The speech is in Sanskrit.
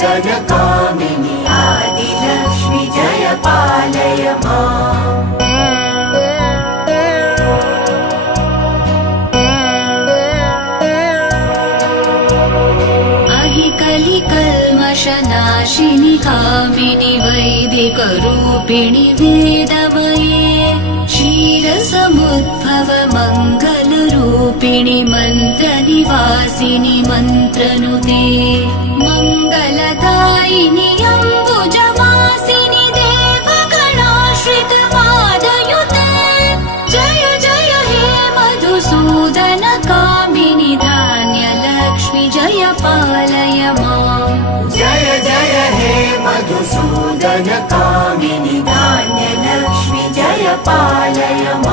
मधुसूदन कामिनि आदिलक्ष्मि जय पालय माम्। कलिकल्मषनाशिनि कामिनि वैदिकरूपिणि वेदमये क्षीरसमुद्भव मङ्गलरूपिणि मन्त्रनिवासिनि मन्त्रनुते मङ्गलदायिनि अम्बुजवासिनि देवगणाश्रितपादयुते जय जय हे मधुसूदन कामिनि धान्यलक्ष्मि जय पालय माम्। जय जय हे मधुसूदन कामिनि धान्यलक्ष्मि जय पालय माम्।